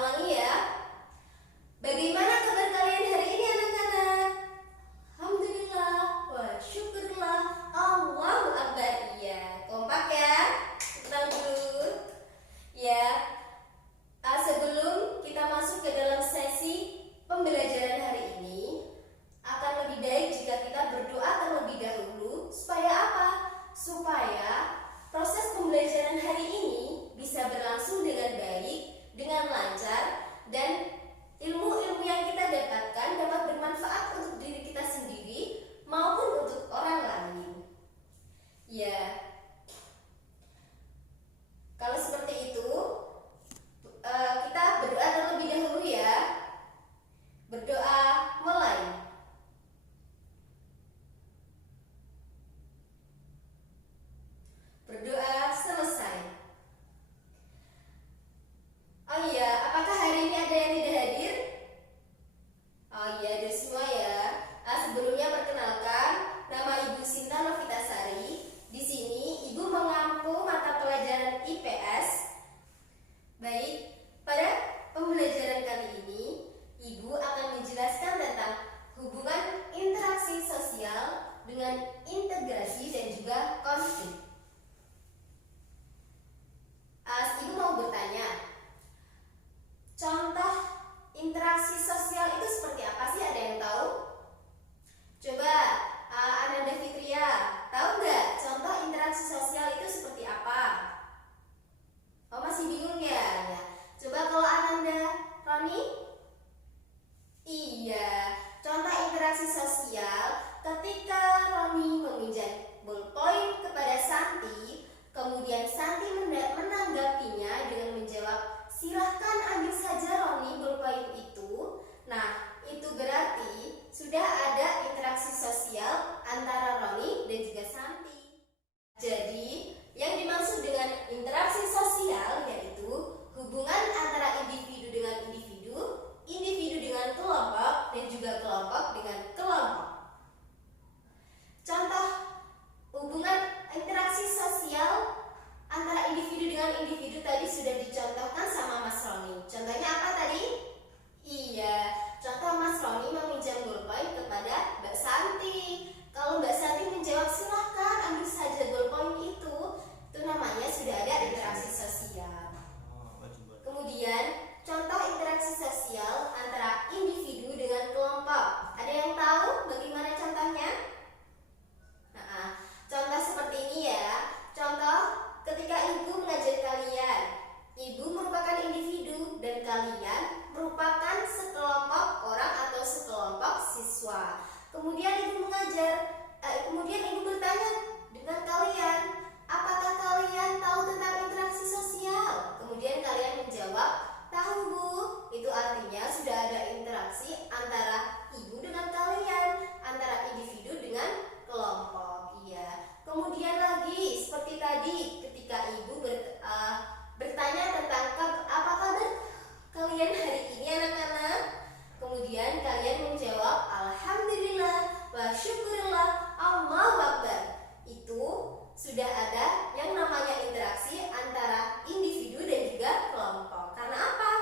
ulangi ya. Bagaimana kabar kalian hari ini anak-anak? Alhamdulillah, wa syukurlah, Allahu Akbar. Iya, kompak ya. Tenang dulu. Ya, sebelum kita masuk ke dalam sesi pembelajaran hari ini, akan lebih baik jika kita berdoa terlebih dahulu. Supaya apa? Supaya proses pembelajaran hari ini bisa berlangsung dengan baik, dengan lancar, dan ilmu-ilmu yang kita dapatkan dapat bermanfaat untuk diri kita sendiri maupun untuk orang lain. Ya, kalau seperti itu, kita berdoa terlebih dahulu ya. Berdoa mulai. Berdoa selesai. Oh iya, apakah hari ini ada yang tidak hadir? Oh iya, hadir semua ya. Sebelumnya perkenalkan, nama Ibu Sinta Novitasari. Di sini Ibu mengampu mata pelajaran IPS. Baik, pada pembelajaran kali ini Ibu akan menjelaskan tentang hubungan interaksi sosial dengan integrasi dan juga konflik. Ibu mau bertanya, contoh interaksi sosial itu seperti apa sih? Ada yang tahu? Coba Ananda Fitria, tahu nggak contoh interaksi sosial itu seperti apa? Oh, masih bingung ya? Ya. Coba kalau Ananda, Roni? Iya, contoh interaksi sosial ketika Roni meminjam ballpoint kepada Santi, kemudian Santi menanggapinya dengan menjawab, "Silahkan ambil saja Roni ballpoint itu." Nah, itu berarti sudah ada interaksi sosial antara Roni dan juga Santi. Jadi, yang dimaksud dengan interaksi sosial yaitu hubungan antara individu dengan individu, individu dengan kelompok, dan juga kelompok dengan kelompok. Contoh hubungan interaksi sosial antara individu dengan individu tadi sudah dicontohkan sama Mas Roni. Contohnya apa tadi? Iya, contoh Mas Roni meminjam ballpoint kepada Mbak Santi. Kalau Mbak Santi menjawab, "Silahkan ambil saja ballpoint itu namanya sudah ada interaksi sosial. Kemudian contoh interaksi sosial antara individu dengan kelompok. Ada yang tahu bagaimana contohnya? Nah, contoh seperti ini ya. Contoh ketika ibu mengajar kalian. Ibu merupakan individu dan kalian merupakan sekelompok orang atau sekelompok siswa. Kemudian ibu mengajar, kemudian ibu bertanya dengan kalian, "Apakah kalian tahu tentang interaksi sosial?" Kemudian kalian menjawab, "Tahu, Bu." Itu artinya sudah ada interaksi antara ibu dengan kalian, antara individu dengan kelompok. Iya. Kemudian lagi seperti tadi ketika ibu bertanya tentang apa kabar kalian hari ini anak-anak. Kemudian kalian menjawab, "Alhamdulillah wa syukurillah, Allahu Akbar." Itu sudah ada yang namanya interaksi antara individu dan juga kelompok. Karena apa?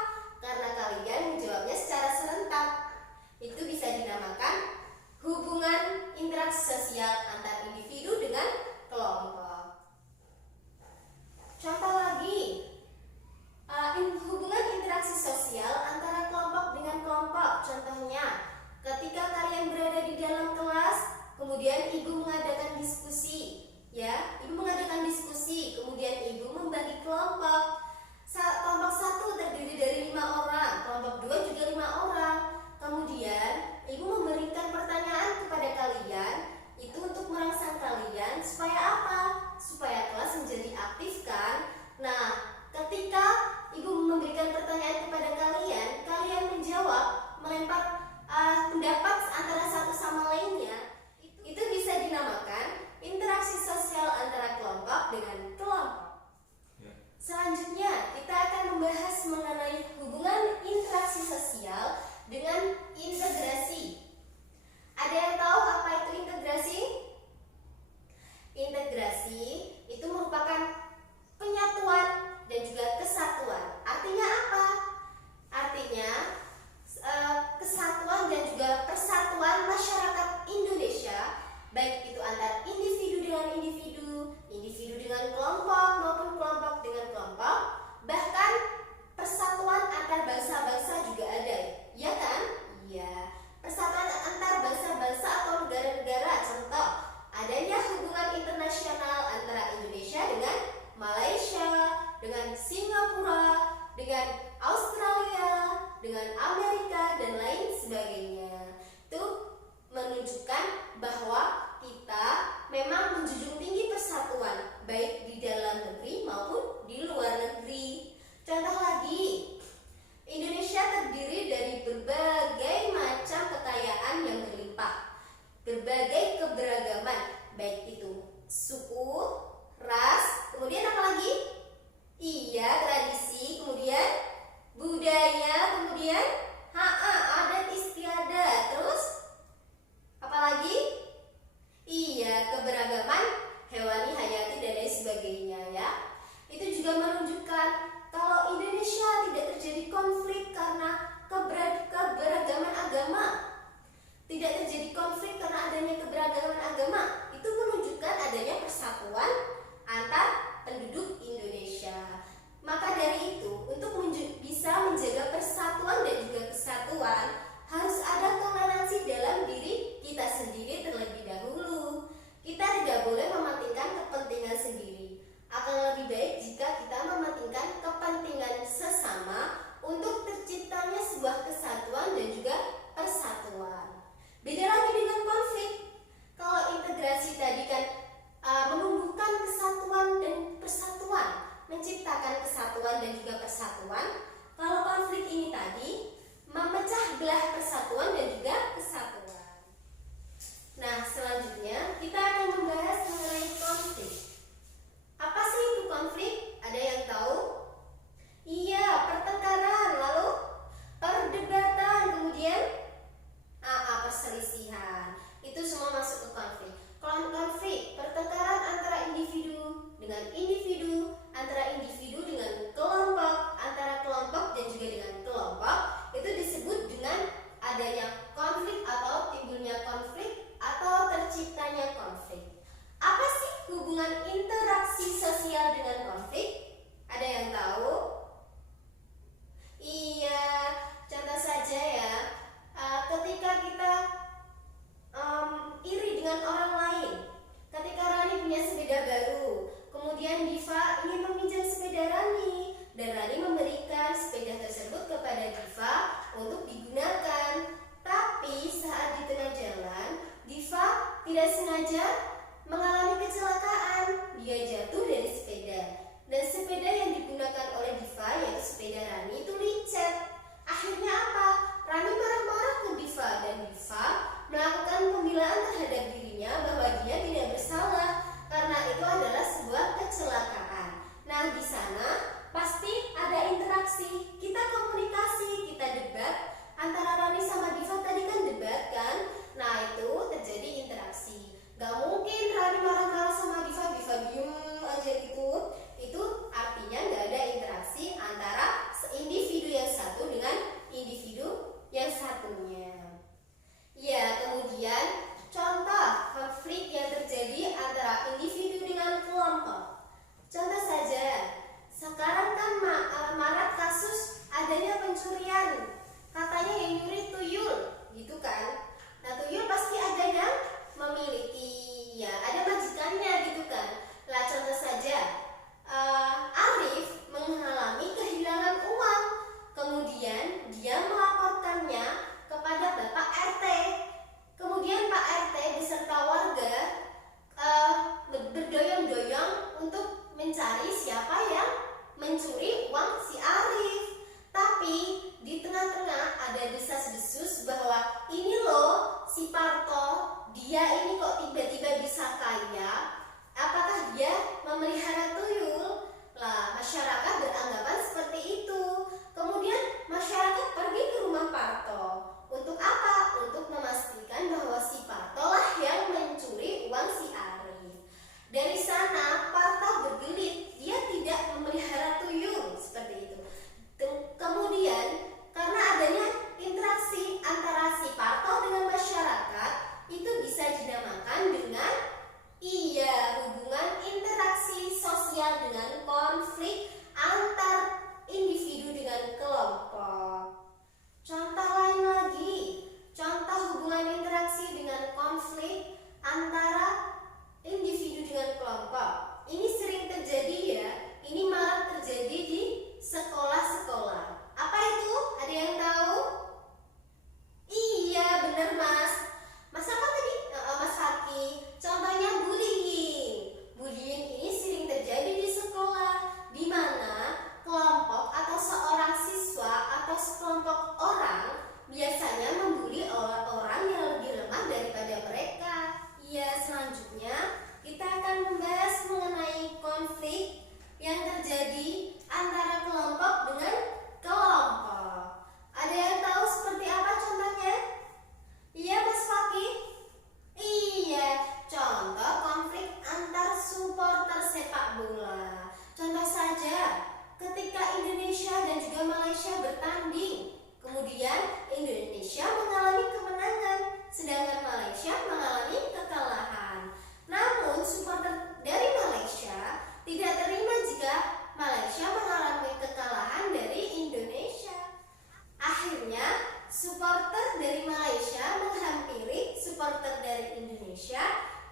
supporter dari Malaysia menghampiri supporter dari Indonesia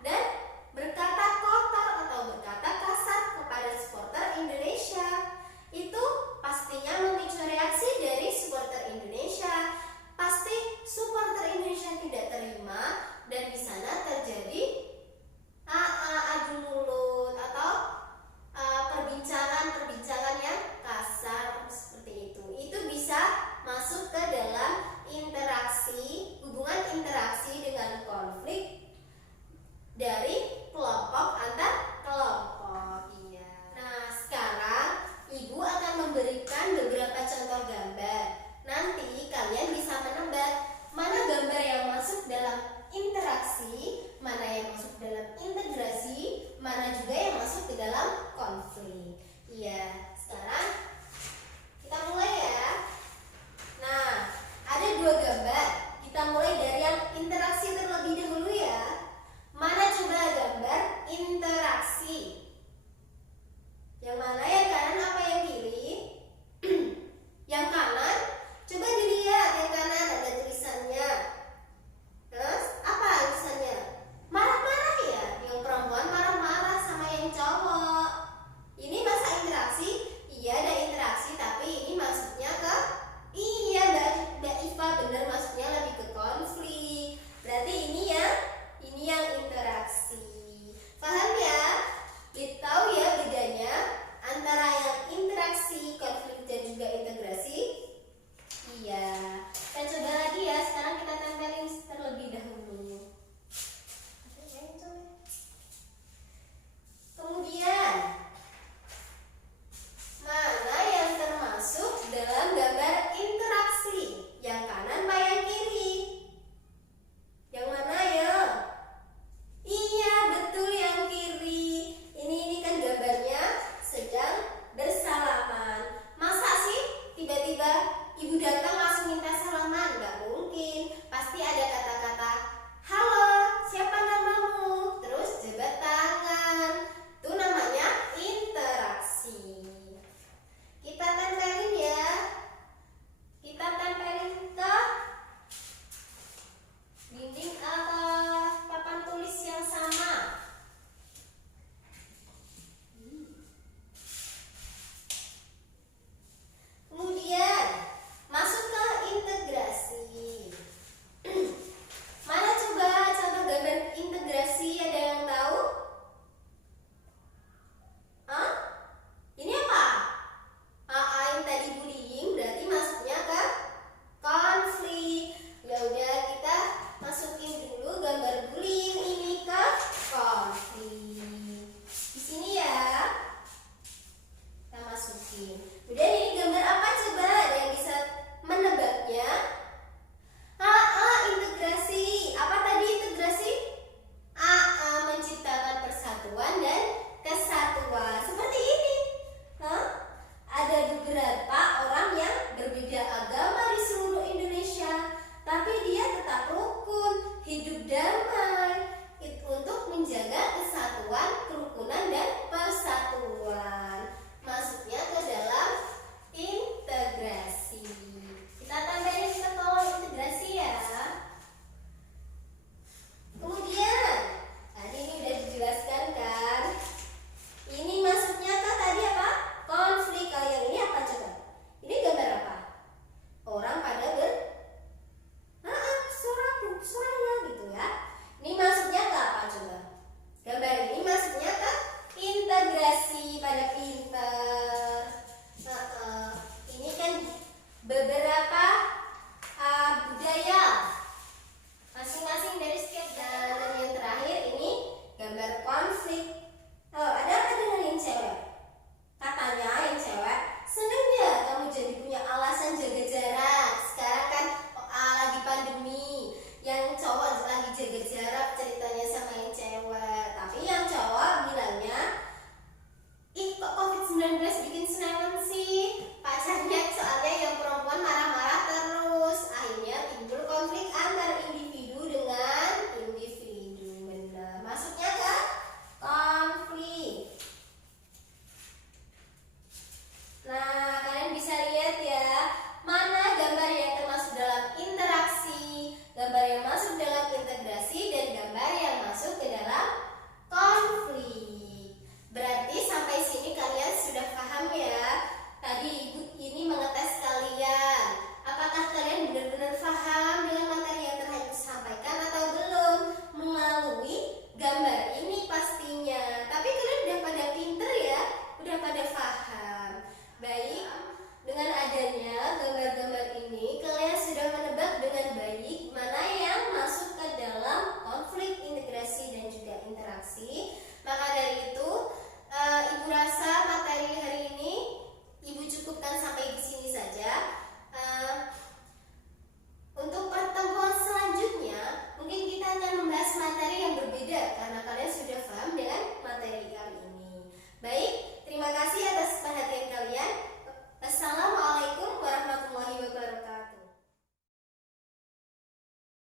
dan berkata kotor atau berkata kasar kepada supporter Indonesia. Itu pastinya memicu reaksi dari